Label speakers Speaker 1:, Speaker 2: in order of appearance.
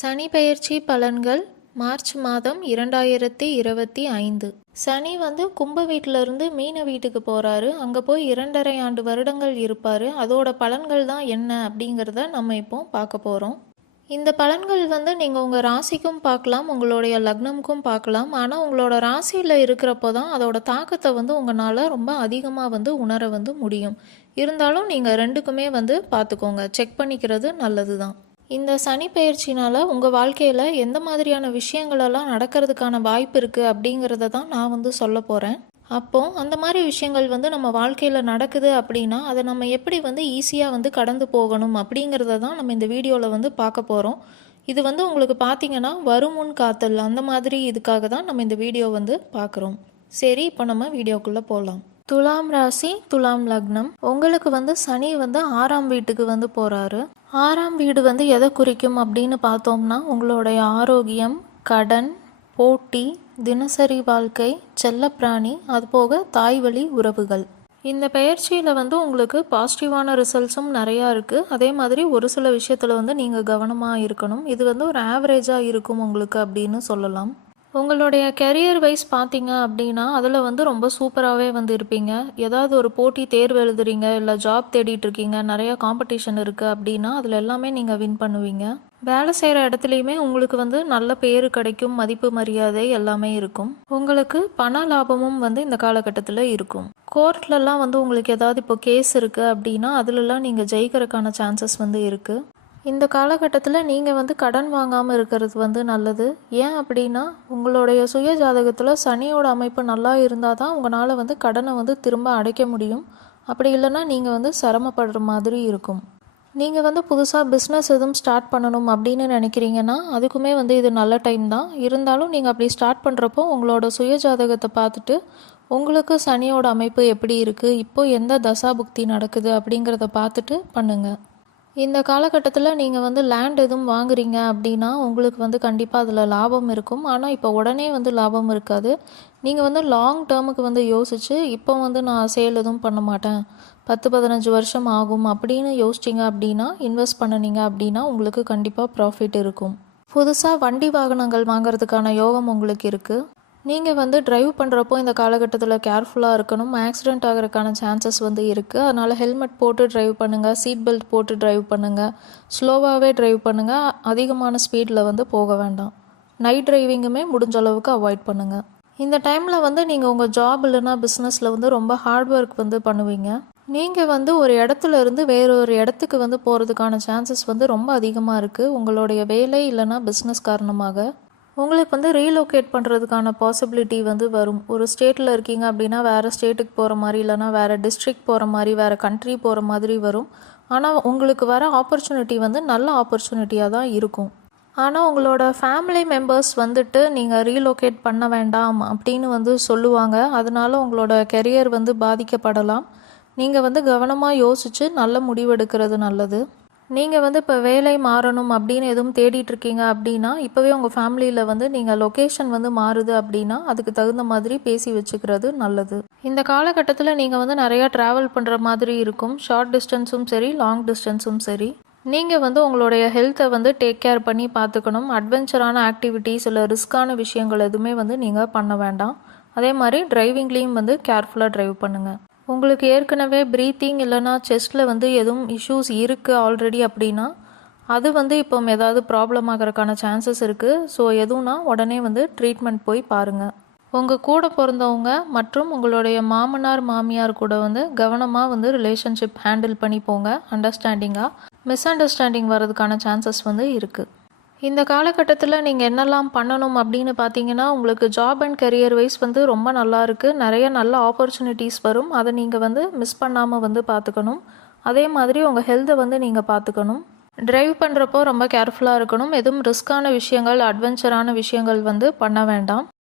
Speaker 1: சனி பெயர்ச்சி பலன்கள் மார்ச் மாதம் இரண்டாயிரத்தி இருபத்தி ஐந்து. சனி வந்து கும்ப வீட்டிலிருந்து மீன வீட்டுக்கு போகிறாரு அங்கே போய் இரண்டரை ஆண்டு வருடங்கள் இருப்பார். அதோட பலன்கள் தான் என்ன அப்படிங்கிறத நம்ம இப்போ பார்க்க போகிறோம் இந்த பலன்கள் வந்து நீங்கள் உங்கள் ராசிக்கும் பார்க்கலாம் உங்களுடைய லக்னமுக்கும் பார்க்கலாம். ஆனால் உங்களோட ராசியில் இருக்கிறப்போ தான் அதோட தாக்கத்தை வந்து உங்களால் ரொம்ப அதிகமாக வந்து உணர வந்து முடியும். இருந்தாலும் நீங்கள் ரெண்டுக்குமே வந்து பார்த்துக்கோங்க. செக் பண்ணிக்கிறது நல்லது தான் இந்த சனி பயிற்சினால் உங்கள் வாழ்க்கையில் எந்த மாதிரியான விஷயங்களெல்லாம் நடக்கிறதுக்கான வாய்ப்பு இருக்குது அப்படிங்கிறத தான் நான் வந்து சொல்ல போகிறேன் அப்போ அந்த மாதிரி விஷயங்கள் வந்து நம்ம வாழ்க்கையில் நடக்குது அப்படின்னா அதை நம்ம எப்படி வந்து ஈஸியாக வந்து கடந்து போகணும் அப்படிங்கிறத தான் நம்ம இந்த வீடியோவில் வந்து பார்க்க போகிறோம் இது வந்து உங்களுக்கு பார்த்தீங்கன்னா வருமுன் காத்தல் அந்த மாதிரி இதுக்காக தான் நம்ம இந்த வீடியோ வந்து பார்க்குறோம் சரி இப்போ நம்ம வீடியோக்குள்ளே போகலாம் துலாம் ராசி துலாம் லக்னம். உங்களுக்கு வந்து சனி வந்து ஆறாம் வீட்டுக்கு வந்து போகிறாரு ஆறாம் வீடு வந்து எதை குறிக்கும் அப்படின்னு பார்த்தோம்னா உங்களுடைய ஆரோக்கியம் கடன் போட்டி தினசரி வாழ்க்கை செல்லப்பிராணி அதுபோக தாய் வழி உறவுகள். இந்த பயிற்சியில் வந்து உங்களுக்கு பாசிட்டிவான ரிசல்ட்ஸும் நிறையா இருக்குது அதே மாதிரி ஒரு சில விஷயத்தில் வந்து நீங்கள் கவனமாக இருக்கணும். இது வந்து ஒரு ஆவரேஜாக இருக்கும் உங்களுக்கு அப்படின்னு சொல்லலாம். உங்களுடைய கெரியர் வைஸ் பார்த்தீங்க அப்படின்னா அதில் வந்து ரொம்ப சூப்பராகவே வந்து இருப்பீங்க. ஏதாவது ஒரு போட்டி தேர்வு எழுதுறீங்க இல்லை ஜாப் தேடிட்டு இருக்கீங்க நிறையா காம்படிஷன் இருக்குது அப்படின்னா அதில் எல்லாமே நீங்கள் வின் பண்ணுவீங்க. வேலை செய்கிற இடத்துலையுமே உங்களுக்கு வந்து நல்ல பேர் கிடைக்கும் மதிப்பு மரியாதை எல்லாமே இருக்கும். உங்களுக்கு பண லாபமும் வந்து இந்த காலகட்டத்தில் இருக்கும். கோர்ட்லலாம் வந்து உங்களுக்கு ஏதாவது இப்போ கேஸ் இருக்குது அப்படின்னா அதிலலாம் நீங்கள் ஜெயிக்கிறதுக்கான சான்சஸ் வந்து இருக்குது இந்த காலகட்டத்தில் நீங்கள் வந்து கடன் வாங்காமல் இருக்கிறது வந்து நல்லது. ஏன் அப்படின்னா உங்களுடைய சுய ஜாதகத்தில் சனியோட அமைப்பு நல்லா இருந்தால் தான் உங்களால் வந்து கடனை வந்து திரும்ப அடைக்க முடியும். அப்படி இல்லைன்னா நீங்கள் வந்து சிரமப்படுற மாதிரி இருக்கும். நீங்கள் வந்து புதுசாக பிஸ்னஸ் எதுவும் ஸ்டார்ட் பண்ணணும் அப்படின்னு நினைக்கிறீங்கன்னா அதுக்குமே வந்து இது நல்ல டைம் தான். இருந்தாலும் நீங்கள் அப்படி ஸ்டார்ட் பண்ணுறப்போ உங்களோட சுய ஜாதகத்தை பார்த்துட்டு உங்களுக்கு சனியோட அமைப்பு எப்படி இருக்குது இப்போது எந்த தசாபுக்தி நடக்குது அப்படிங்கிறத பார்த்துட்டு பண்ணுங்கள் இந்த காலகட்டத்தில் நீங்கள் வந்து லேண்ட் எதுவும் வாங்குறீங்க அப்படின்னா உங்களுக்கு வந்து கண்டிப்பாக அதில் லாபம் இருக்கும். ஆனால் இப்போ உடனே வந்து லாபம் இருக்காது. நீங்கள் வந்து லாங் டேர்முக்கு வந்து யோசித்து இப்போ வந்து நான் சேல் எதுவும் பண்ண மாட்டேன். பத்து பதினஞ்சு வருஷம் ஆகும் அப்படின்னு யோசிச்சிங்க அப்படின்னா இன்வெஸ்ட் பண்ணினீங்க அப்படின்னா உங்களுக்கு கண்டிப்பாக ப்ராஃபிட் இருக்கும். புதுசாக வண்டி வாகனங்கள் வாங்குறதுக்கான யோகம் உங்களுக்கு இருக்குது நீங்கள் வந்து டிரைவ் பண்ணுறப்போ இந்த காலகட்டத்தில் கேர்ஃபுல்லாக இருக்கணும். ஆக்சிடென்ட் ஆகிறதுக்கான சான்சஸ் வந்து இருக்குது அதனால் ஹெல்மெட் போட்டு டிரைவ் பண்ணுங்கள் சீட் பெல்ட் போட்டு டிரைவ் பண்ணுங்கள் ஸ்லோவாகவே டிரைவ் பண்ணுங்கள் அதிகமான ஸ்பீடில் வந்து போக வேண்டாம். நைட் டிரைவிங்குமே முடிஞ்ச அளவுக்கு அவாய்ட் பண்ணுங்கள் இந்த டைமில் வந்து நீங்கள் உங்கள் ஜாப் இல்லைன்னா பிஸ்னஸில் வந்து ரொம்ப ஹார்ட் ஒர்க் வந்து பண்ணுவீங்க. நீங்கள் வந்து ஒரு இடத்துல இருந்து வேறொரு இடத்துக்கு வந்து போகிறதுக்கான சான்சஸ் வந்து ரொம்ப அதிகமாக இருக்குது உங்களுடைய வேலை இல்லைன்னா பிஸ்னஸ் காரணமாக. உங்களுக்கு வந்து ரீலோகேட் பண்ணுறதுக்கான பாசிபிலிட்டி வந்து வரும். ஒரு ஸ்டேட்டில் இருக்கீங்க அப்படின்னா வேறு ஸ்டேட்டுக்கு போகிற மாதிரி இல்லைனா வேறு டிஸ்ட்ரிக்ட் போகிற மாதிரி வேறு கண்ட்ரி போகிற மாதிரி வரும். ஆனால் உங்களுக்கு வர ஆப்பர்ச்சுனிட்டி வந்து நல்ல ஆப்பர்ச்சுனிட்டியாக தான் இருக்கும். ஆனால் உங்களோட ஃபேமிலி மெம்பர்ஸ் வந்துட்டு நீங்கள் ரீலோகேட் பண்ண வேண்டாம் அப்படின்னு வந்து சொல்லுவாங்க. அதனால உங்களோட கெரியர் வந்து பாதிக்கப்படலாம். நீங்கள் வந்து கவனமாக யோசித்து நல்ல முடிவெடுக்கிறது நல்லது. நீங்கள் வந்து இப்போ வேலை மாறணும் அப்படின்னு எதுவும் தேடிட்டு இருக்கீங்க அப்படின்னா இப்போவே உங்கள் ஃபேமிலியில் வந்து நீங்கள் லொக்கேஷன் வந்து மாறுது அப்படின்னா அதுக்கு தகுந்த மாதிரி பேசி வச்சுக்கிறது நல்லது. இந்த காலகட்டத்தில் நீங்கள் வந்து நிறையா ட்ராவல் பண்ணுற மாதிரி இருக்கும். ஷார்ட் டிஸ்டன்ஸும் சரி லாங் டிஸ்டன்ஸும் சரி. நீங்கள் வந்து உங்களுடைய ஹெல்த்தை வந்து டேக் கேர் பண்ணி பார்த்துக்கணும். அட்வென்ச்சரான ஆக்டிவிட்டீஸ் இல்லை ரிஸ்க்கான விஷயங்கள் எதுவுமே வந்து நீங்கள் பண்ண வேண்டாம். அதே மாதிரி டிரைவிங்லேயும் வந்து கேர்ஃபுல்லாக ட்ரைவ் பண்ணுங்கள் உங்களுக்கு ஏற்கனவே ப்ரீத்திங் இல்லைனா செஸ்ட்டில் வந்து எதுவும் இஷ்யூஸ் இருக்குது ஆல்ரெடி அப்படின்னா அது வந்து இப்போ ஏதாவது ப்ராப்ளம் ஆகிறதுக்கான சான்சஸ் இருக்குது ஸோ எதுவும்னா உடனே வந்து ட்ரீட்மெண்ட் போய் பாருங்கள் உங்கள் கூட பிறந்தவங்க மற்றும் உங்களுடைய மாமனார் மாமியார் கூட வந்து கவனமாக வந்து ரிலேஷன்ஷிப் ஹேண்டில் பண்ணி போங்க. அண்டர்ஸ்டாண்டிங்காக மிஸ் அண்டர்ஸ்டாண்டிங் வர்றதுக்கான சான்சஸ் வந்து இருக்குது இந்த காலகட்டத்தில் நீங்கள் என்னெல்லாம் பண்ணணும் அப்படின்னு பார்த்தீங்கன்னா உங்களுக்கு ஜாப் அண்ட் கரியர் வைஸ் வந்து ரொம்ப நல்லா இருக்குது நிறைய நல்ல ஆப்பர்ச்சுனிட்டிஸ் வரும். அதை நீங்கள் வந்து மிஸ் பண்ணாமல் வந்து பார்த்துக்கணும் அதே மாதிரி உங்கள் ஹெல்த்தை வந்து நீங்கள் பார்த்துக்கணும் ட்ரைவ் பண்ணுறப்போ ரொம்ப கேர்ஃபுல்லாக இருக்கணும். எதுவும் ரிஸ்க்கான விஷயங்கள் அட்வென்ச்சரான விஷயங்கள் வந்து பண்ண வேண்டாம்.